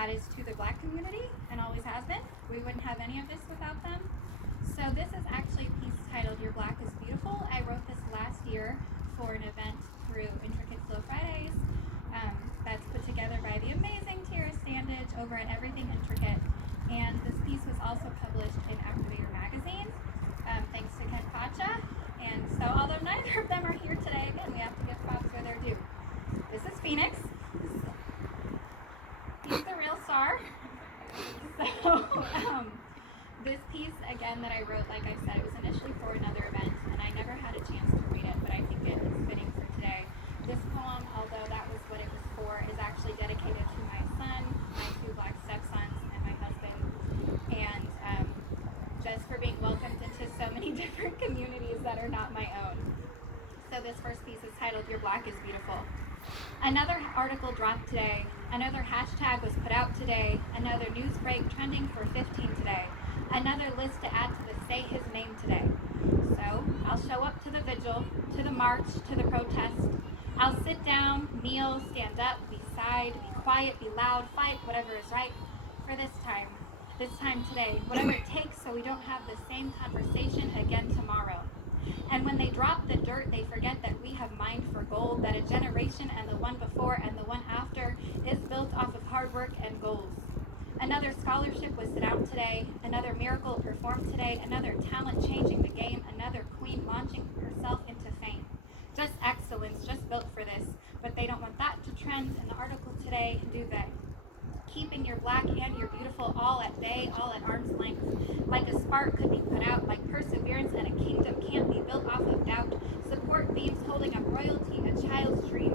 that is to the Black community and always has been. We wouldn't have any of this without them. So this is actually a piece titled Your Black is Beautiful. I wrote this last year for an event through Intricate Flow Fridays that's put together by the amazing Tara Standage over at Everything Intricate. And this piece was also published in Activator magazine, thanks to Ken Pacha. And so although neither of them are here today, again, we have to give props where they're due. This is Phoenix. He's the real star. So this piece, again, that I wrote, like I said, it was initially for another event, and I never had a chance to read it, but I think it is fitting for today. This poem, although that was what it was for, is actually dedicated to my son, my two Black stepsons, and my husband, and just for being welcomed into so many different communities that are not my own. So this first piece is titled, Your Black is Beautiful. Another article dropped today, another hashtag was put out today, another news break trending for 15 today, another list to add to the Say His Name today. So I'll show up to the vigil, to the march, to the protest. I'll sit down, kneel, stand up, be side, be quiet, be loud, fight, whatever is right for this time today, whatever it takes so we don't have the same conversation again tomorrow. And when they drop the dirt, they forget that we have mined for gold, that a generation and the one before and the one after is built off of hard work and goals. Another scholarship was set out today, another miracle performed today, another talent changing the game, another queen launching herself into fame. Just excellence, just built for this. But they don't want that to trend in the article today, do they? Keeping your Black and your beautiful all at bay, all at arm's length. Like a spark could be put out, like perseverance, and a kingdom can't be built off of doubt. Support beams holding up royalty, a child's dream.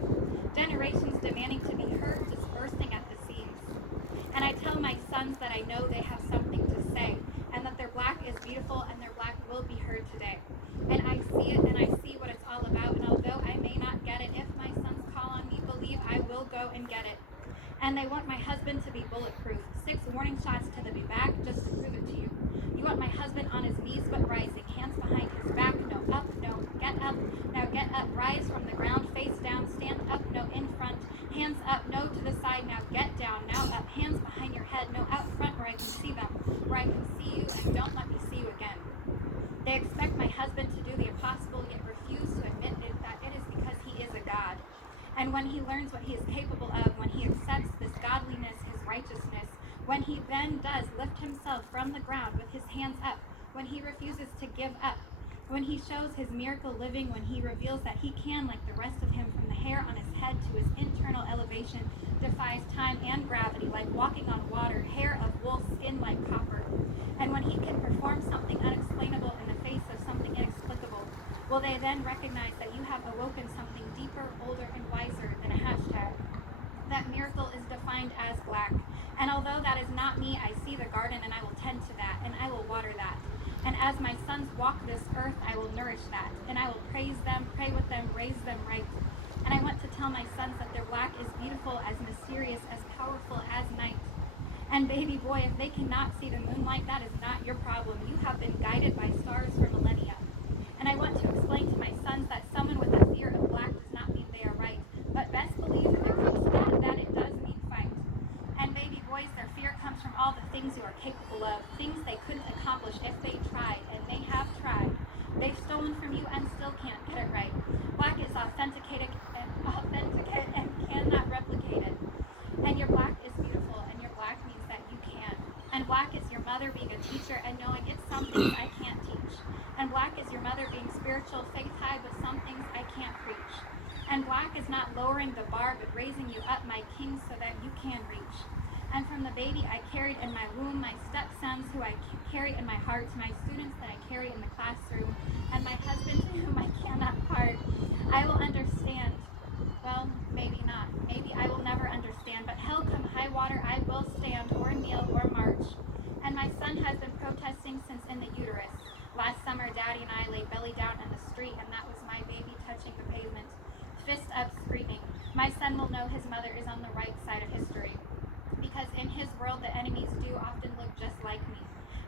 Generations demanding to be heard, just bursting at the seams. And I tell my sons that I know they have something to say, and that their Black is beautiful and their Black will be heard today. And I see it and I see what it's all about, and although I may not get it, if my sons call on me, believe I will go and get it. And they want my husband to be bulletproof, 6 warning shots to the back just to prove it to you. You want my husband on his knees but rising, hands behind his back, no up, no get up, now get up, rise from the ground, face down, stand up, no in front, hands up, no to the side, now get down, now up, hands behind your head, no out front where I can see them, where I can see you and don't let me see you again. They expect my husband to do the impossible, yet refuse to admit that it is because he is a God. And when he learns what he is capable of, when he accepts this godliness, his righteousness, when he then does lift himself from the ground with his hands up, when he refuses to give up, when he shows his miracle living, when he reveals that he can, like the rest of him, from the hair on his head to his internal elevation, defies time and gravity, like walking on water, hair of wool, skin like copper. And when he can perform something unexplainable in the face of something inexplicable, will they then recognize that you have awoken something deeper, older, and wiser than a hashtag? That miracle is defined as Black. And although that is not me, I see the garden and I will tend to that, and I will water that. And as my sons walk this earth, I will nourish that, and I will praise them, pray with them, raise them right. And I want to tell my sons that their Black is beautiful, as mysterious, as powerful as night. And baby boy, if they cannot see the moonlight, that is not your problem. You have been guided by stars for millennia. And I want to explain to my sons that someone with a fear of Black does not mean they are right, but best believe if it comes to that it does mean fight. And baby boys, their fear comes from all the things you are capable of, things they couldn't accomplish if they tried, and they have tried. They've stolen from you and still can't get it right. Black is authenticated and cannot replicate it. And your Black is beautiful, and your Black means that you can. And Black is your mother being a teacher and knowing it's some things I can't teach. And Black is your mother being spiritual, faith high, but some things I can't preach. And Black is not lowering the bar, but raising you up, my king, so that you can reach. And from the baby I carried in my womb, my stepsons who I carry in my heart, my students that I carry in the classroom, and my husband whom I cannot part, I will understand. Well, maybe not. Maybe I will never understand, but hell come high water, I will stand or kneel or march. And my son has been protesting since in the uterus. Last summer, Daddy and I lay belly down in the street, and that was my baby touching the pavement, fist up, screaming. My son will know his mother is on the right side of history, because in his world, the enemies do often look just like me.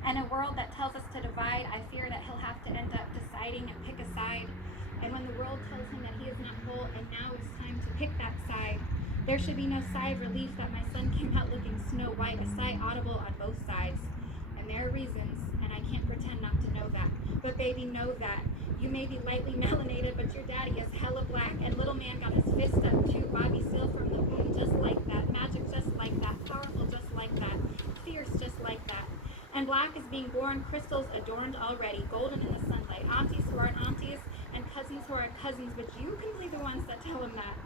And a world that tells us to divide, I fear that he'll have to end up deciding and pick a side. And when the world tells him that he is not whole, and now it's time to pick that side, There should be no sigh of relief that my son came out looking snow white, a sigh audible on both sides. And there are reasons, and I can't pretend not to know that. But baby, know that. You may be lightly melanated, but your daddy is hella black, and little man got his fist up too. Bobby Seal from the womb, just like that. Magic just like that. Powerful just like that. Fierce just like that. And black is being born, crystals adorned already, golden in the sunlight. Aunties who aren't aunties, and cousins who aren't cousins, but you can be the ones that tell him that.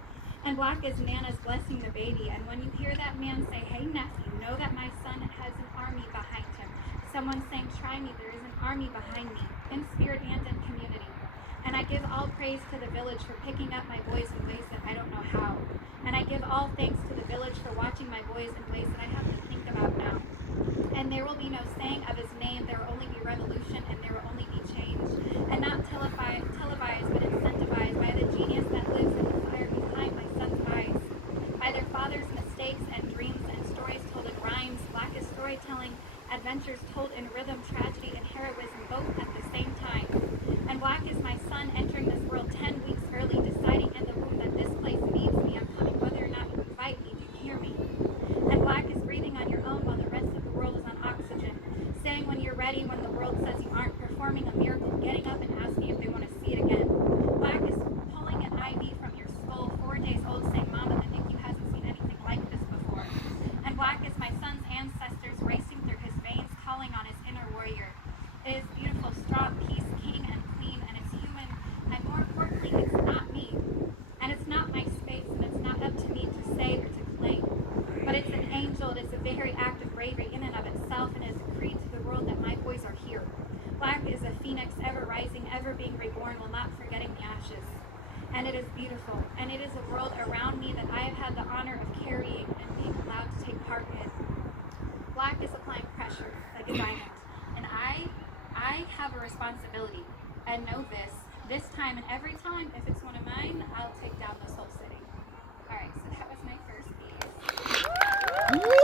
And black is Nana's blessing the baby. And when you hear that man say, hey nephew, know that my son has an army behind him. Someone saying, try me, there is an army behind me, in spirit and in community. And I give all praise to the village for picking up my boys in ways that I don't know how. And I give all thanks to the village for watching my boys in ways that I have to think about now. And there will be no saying of his name, there will only be revolution, and there will only be change. And not televised, but incentivized by the genius that lives in the fire behind my son's eyes. By their father's mistakes and dreams and stories told in rhymes, black is storytelling, adventures told in rhythm, tragedy, and heroism, both at the same time. And black is my son entering this world 10 weeks early, deciding in the womb that this place needs me. I'm coming whether or not you invite me. Do you hear me? And black is breathing on your own while the rest of the world is on oxygen. Saying when you're ready, when the world says you aren't, performing a miracle, getting up and asking if they want to see it again. Black is pulling an IV from your skull, 4 days old, saying, Mama, the NICU hasn't seen anything like this before. And black is my son's ancestors racing through his veins, calling on his inner warrior. It is beautiful, strong, peace, king and queen, and it's human, and more importantly, it's not me. And it's not my space, and it's not up to me to say or to claim. But it's an angel, it is a very act of bravery in and of itself, and it is a creed to the world that my boys are here. Black is a phoenix, ever rising, ever being reborn, while not forgetting the ashes. And it is beautiful, and it is a world around me that I have had the honor of carrying and being allowed to take part in. Black is applying pressure like a diamond, and I have a responsibility, and know this time and every time, if it's one of mine, I'll take down this whole city. All right, so that was my first piece.